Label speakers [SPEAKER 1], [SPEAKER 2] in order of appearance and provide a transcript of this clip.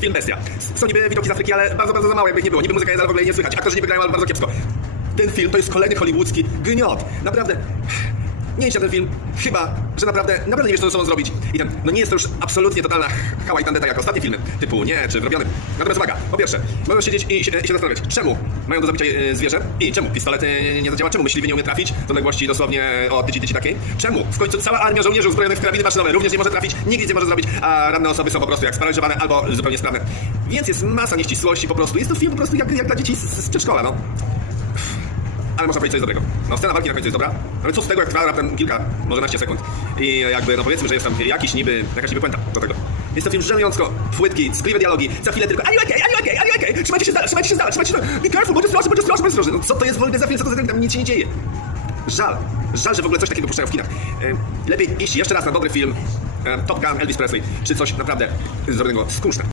[SPEAKER 1] Film bestia. Są niby widoki z Afryki, ale bardzo, bardzo za mało, jakby nie było. Niby muzyka jest, ale w ogóle nie słychać. Aktorzy niby grają, ale bardzo kiepsko. Ten film to jest kolejny hollywoodzki gniot. Naprawdę. Nie idź na ten film, chyba, że naprawdę, naprawdę nie wiesz, co ze sobą zrobić. I ten, no nie jest to już absolutnie totalna hała i tandeta jak ostatnie filmy, typu nie, czy wrobiony. Natomiast uwaga, po pierwsze, możesz siedzieć i się, się zastanawiać, czemu mają do zabicia e, zwierzę i czemu pistolet nie zadziała, czemu myśliwy nie umie trafić do odległości dosłownie o tyci, tyci takiej, czemu w końcu cała armia żołnierzy uzbrojonych w karabiny maszynowe również nie może trafić, nic nie może zrobić, a ranne osoby są po prostu jak sparaliżowane albo zupełnie sprawne. Więc jest masa nieścisłości po prostu, jest to film po prostu jak, jak dla dzieci z, z przedszkola, no. Ale można powiedzieć coś dobrego. No scena walki na końcu jest dobra, ale co z tego, jak trwa raptem kilka, może naście sekund. I jakby, no powiedzmy, że jest tam jakiś niby, jakaś niby puenta do tego. Jest to film żenująco płytki, skliwe dialogi, za chwilę tylko are you okay, are you okay, are you okay? Trzymajcie się z dala, trzymajcie się z dala, trzymajcie się z dala. Be careful, bądź ostrożny, bądź ostrożny, bądź ostrożny. No co to jest w ogóle za film, co to za tam nic się nie dzieje. Żal, żal, że w ogóle coś takiego puszczają w kinach. E, Lepiej iść jeszcze raz na dobry film, e, Top Gun, Elvis Presley, czy coś naprawdę zrobionego z kunsztem.